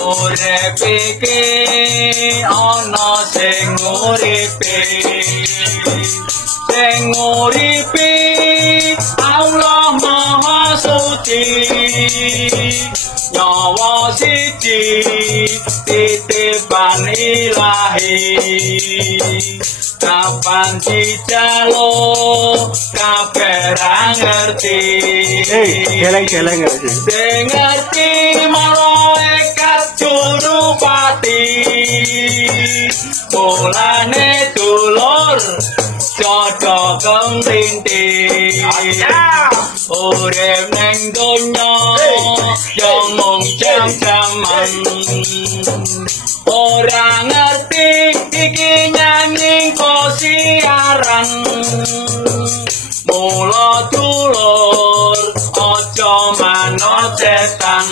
urip iki ana sing uripi Allah Maha Suci nyawa siji titipan ilahi kapan dijaluk kabeh ra ngerti geleng-geleng sing ngerti malaikat jurupati mulane dulur jodoh kengrinting urip ning donya yo mung jam-jaman ora ngerti iki nyanyi siaran mula dulur aja manut setan